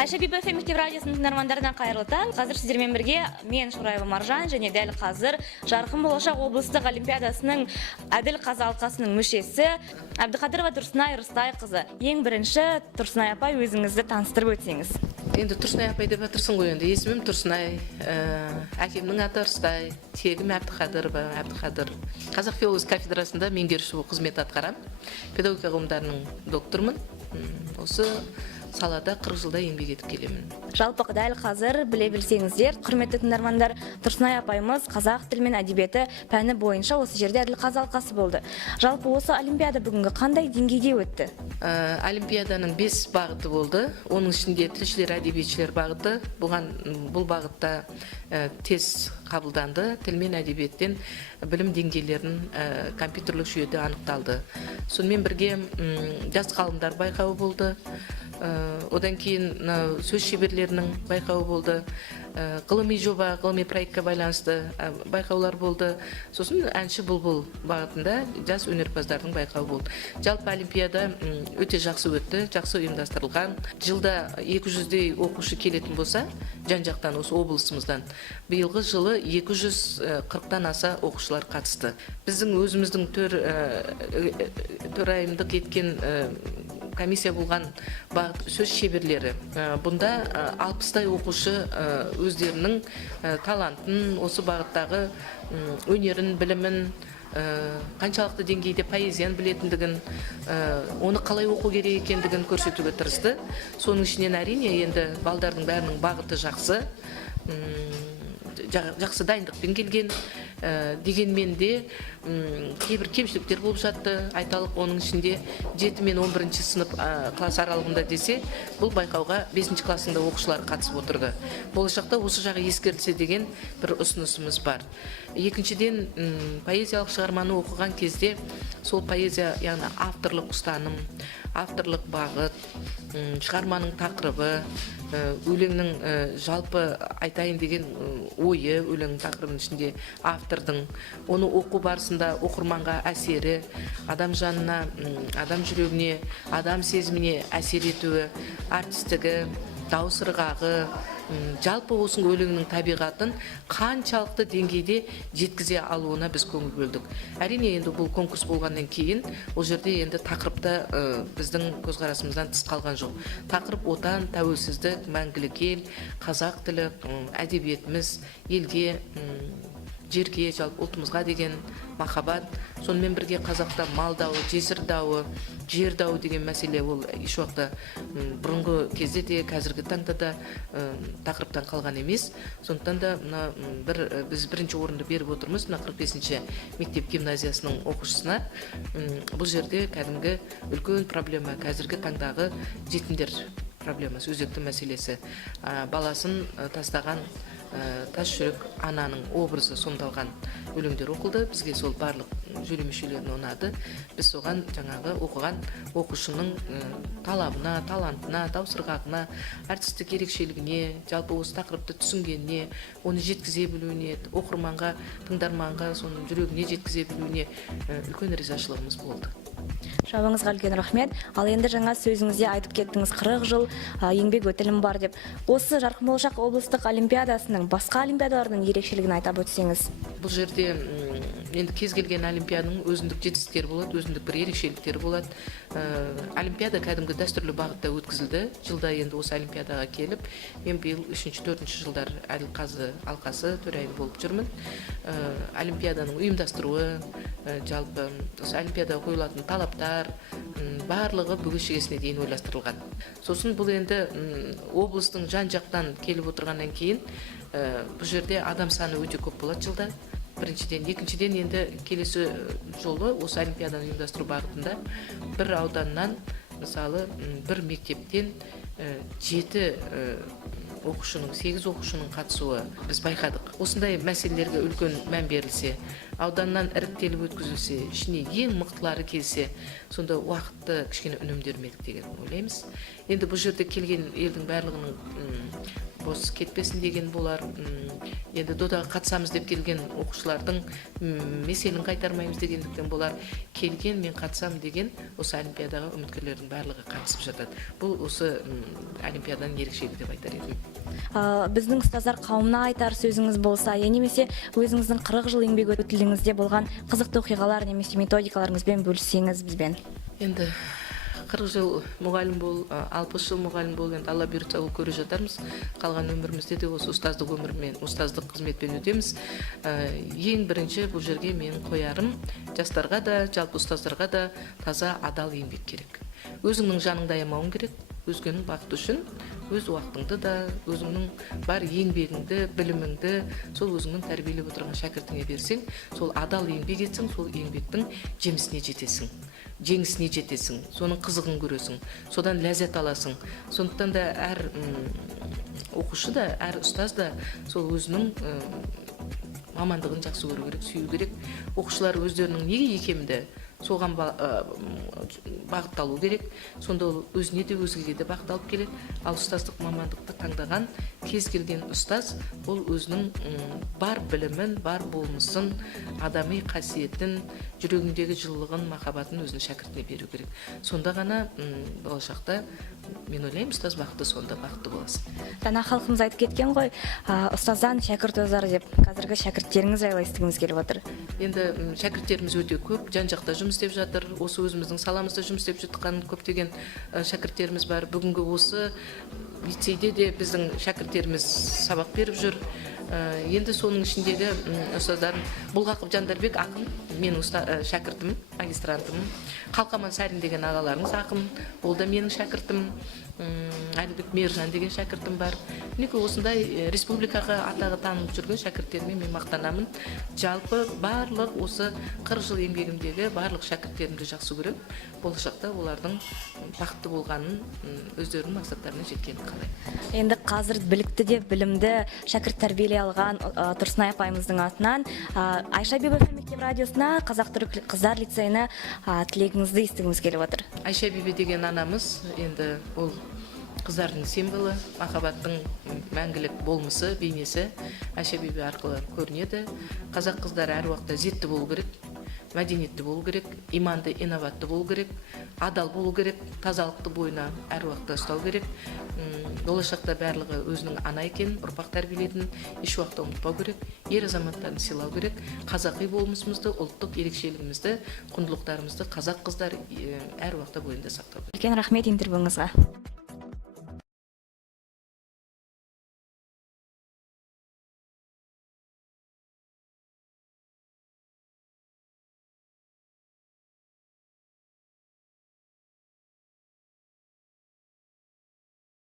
Айша Бибі ФМ мектеп радиосының тыңдармандарына қайырлы таң. Қазір сіздермен бірге мен Шураева Маржан және дәл қазір Жарқын болашақ облыстық олимпиадасының әділ қазы алқасының мүшесі Әбдіқадырова Тұрсынай Рыстайқызы. Ең бірінші Тұрсынай апай өзіңізді таныстырып өтсеңіз. Енді Тұрсынай апай деп жатырсың ғой, енді есімім Тұрсынай, әкемнің аты Рыстай, тегім Әбдіқадырова, Әбдіқадыр. Қазақ филология кафедрасында меңгеруші қызмет атқарам. Педагогика ғылымдарының докторымын. Осы салада 40 жылда еңбек етіп келемін. Жалпы дәл қазір біле білсеңіздер, құрметті тыңдармандар, Тұрсынай апайымыз қазақ тілі мен әдебиеті пәні бойынша осы жерде әділ қазы алқасы болды. Жалпы осы олимпиада бүгінгі қандай деңгейде өтті? Олимпиаданың 5 бағыты болды. Оның ішінде тілшілер, әдебиетшілер бағыты. Бұл бағытта тез қабылданды. Тіл мен әдебиеттен білім деңгейлерін компьютерлік жүйеде анықталды. Сонымен бірге жас ғалымдар байқауы болды. Одан кейін сөз шеберлерінің байқауы болды. Ғылыми жоба, ғылыми проектке байланысты байқаулар болды. Сосын әнші бұлбұл бағытында жас өнерпаздардың байқауы болды. Жалпы олимпиада өте жақсы өтті, жақсы ұйымдастырылған. Жылда 200-дей оқушы келетін болса, жан-жақтан осы облысымыздан. Биылғы жылы 240-тан аса оқушылар қатысты. Біздің өзіміздің төрайымдық еткен комиссия болған сөз шеберлері. Бұнда 60-тай оқушы өздерінің талантын, осы бағыттағы өнерін, білімін, қаншалықты деңгейде поэзияны білетіндігін, оны қалай оқу керек екендігін көрсетуге тырысты. Соның ішінен әрине енді балдардың бәрінің бағыты жақсы дайындықпен келген, дегенмен де кейбір кемшіліктер болып жатты. Айталық, оның ішінде 7 мен 11 сынып класс аралығында десе, бұл байқауға 5 классында оқушылар қатысып отырды. Болашақта осы жағы ескертілсе деген бір ұсынысымыз бар. Екіншіден, поэзиялық шығарманы оқыған кезде сол поэзия, яғни авторлық ұстаным, авторлық бағыт, шығарманың тақырыбы, өлеңнің жалпы айтайын деген ойы, өлеңнің тақырыбының ішінде автордың, оны оқу барысында оқырманға әсері, адам жанына, адам жүрегіне, адам сезіміне әсер етуі, артистігі, дауыс ырғағы, жалпы осы өлеңнің табиғатын қаншалықты деңгейде жеткізе алуына біз көңіл бөлдік. Әрине, енді бұл конкурс болғаннан кейін, ол жерде енді тақырыпта біздің көзқарасымыздан тыс қалған жоқ. Тақырып отан, тәуелсіздік, мәңгілік ел, қазақ тілі, әдебиетіміз, елге, жерге, жалпы ұлтымызға деген махаббат. Сонымен бірге қазақта мал дауы, жесір дауы, жер дауы деген мәселе ол еш уақытта бұрынғы кезде де, қазіргі таңда да тақырыптан қалған емес. Сондықтан да біз бірінші орынды беріп отырмыз 45-ші мектеп гимназиясының оқушысына. Бұл жерде кәдімгі үлкен проблема, қазіргі таңдағы жетімдер проблемасы, өзекті мәселесі. Баласын тастаған тас жүрек ананың образы сомдалған өлеңдер оқылды. Бізге сол барлық жүйе мүшелеріне ұнады. Біз соған жаңағы оқыған оқушының талабына, талантына, дауыс ырғағына, артистік ерекшелігіне, жалпы осы тақырыпты түсінгеніне, оны жеткізе білуіне, оқырманға, тыңдарманға, соның жүрегіне жеткізе білуіне үлкен ризашылығымыз болды. Жауабыңызға үлкен рахмет. Ал енді жаңа сөзіңізде айтып кеттіңіз, 40 жыл еңбек өтілім бар деп. Осы Жарқын болашақ облыстық олимпиадасының басқа олимпиадалардың ерекшелігін айтып өтсеңіз. Бұл жерде енді кез келген олимпиаданың өзіндік жетістіктері болады, өзіндік бір ерекшеліктері болады. Олимпиада кәдімгі дәстүрлі бағытта өткізілді. Жылда енді осы олимпиадаға келіп, мен биыл 3-4 жылдар әділ қазы алқасы төрайымы болып жүрмін. Олимпиаданың ұйымдастыруы, жалпы осы олимпиадаға қойылатын талаптар барлығы бүге шегесіне дейін ойластырылған. Сосын бұл енді облыстың жан-жақтан келіп отырғаннан кейін бұл жерде адам саны өте көп болады жылда. Біріншіден, екіншіден енді келесі жолы осы олимпиаданы ұйымдастыру бағытында бір ауданнан, мысалы, бір мектептен 7 оқушының, 8 оқушының қатысуы біз байқадық. Осындай мәселелерге үлкен мән берілсе, ауданнан іріктеліп өткізілсе, ішіне ең мықтылары келсе, сонда уақытты кішкене үнемдермедік деген ойлаймыз. Енді бұл жерде келген елдің барлығының бос кетпесін деген болар. Енді додаға қатысамыз деп келген оқушылардың меселін қайтармаймыз дегендіктен болар. Келген мен қатысам деген осы олимпиадаға үміткерлердің барлығы қатысып жатады. Бұл осы олимпиаданың ерекшелігі деп айтар едім. Біздің ұстаздар қауымына айтар сөзіңіз болса, немесе өзіңіздің 40 жыл еңбек өтіліңізде болған қызықты оқиғалар немесе методикаларыңызбен бөліссеңіз бізбен. Енді 40 жыл мұғалім бол, 60 жыл мұғалім бол, енді Алла бұйыртса ол көре жатармыз. Қалған өмірімізде де осы ұстаздық өмірмен, ұстаздық қызметпен өтеміз. Ең бірінші бұл жерге мен қоярым, жастарға да, жалпы ұстаздарға да таза адал еңбек керек. Өзіңнің жаныңды аямауың керек, өзгенің бақыты үшін өз уақытыңды да, өзіңнің бар еңбегіңді, біліміңді, сол өзіңнің тәрбиелеп отырған шәкіртіңе берсең, сол адал еңбек етсең, сол еңбектің жемісіне жетесің. Жеңісіне жетесің, соның қызығын көресің, содан ләззат аласың. Сондықтан да әр оқушы да, әр ұстаз да сол өзінің мамандығын жақсы көру керек, сүю керек. Оқушылар өздерінің неге екенімді соған бағытталу керек. Сонда ол өзіне де өзгеге де бағытталып келеді. Ал ұстаздық мамандықты таңдаған кез келген ұстаз ол өзінің бар білімін, бар болмысын, адами қасиетін, жүрегіндегі жылылығын, махаббатын өзінің шәкіртіне беру керек. Сонда ғана болашақта мен ойлаймын, ұстаз бақытты, сонда бақытты боласың. Жаңа халқымыз айтып кеткен ғой, ұстаздан шәкірт озар деп. Қазіргі шәкірттеріңіз жайлы естігіміз келіп отыр. Енді шәкірттеріміз өте көп, жан-жақта жұмыс істеп жатыр. Осы өзіміздің саламызда жұмыс істеп жатқан көптеген шәкірттеріміз бар. Бүгінгі осы лицейде де біздің шәкірттеріміз сабақ беріп жүр. Енді соның ішіндегі ұстаздарым Бұлғақов Жандарбек ақын, менің шәкіртім, магистрантым. Қалқаман Сәрін деген ағаларыңыз ақын, ол да менің шәкіртім. Әлібек Мержан деген шәкіртім бар. Мінекі осындай республикаға атағы танылып жүрген шәкірттеріме мен мақтанамын. Жалпы барлық осы 40 жыл еңбегімдегі барлық шәкірттерімді жақсы көрем. Болашақта олардың бақытты болғанын, өздерінің мақсаттарына жеткенін қалаймын. Енді қазір білікті де білімді шәкірт тәрбиелей алған Тұрсынай апайымыздың атынан Айша Бибі мектеп радиосына Қазақ-түрік қыздар лицейіне тілегіңізді естігіміз келіп отыр. Айша Бибі деген анамыз, енді ол қыздардың символы, махаббаттың мәңгілік болмысы, бейнесі Айша Бибі арқылы көрінеді. Қазақ қыздары әр уақытта ізетті болу керек, мәдениетті болу керек, иманды, инабатты болу керек, адал болу керек, тазалықты бойына әр уақытта ұстау керек. Болашақта барлығы өзінің ана екенін, ұрпақ тәрбиелейтінін еш уақытта ұмытпау керек. Ер азаматтарын сыйлау керек. Қазақи болмысымызды, ұлттық ерекшелігімізді, құндылықтарымызды қазақ қыздар әр уақытта бойында сақтау керек. Үлкен рахмет интервьюңызға.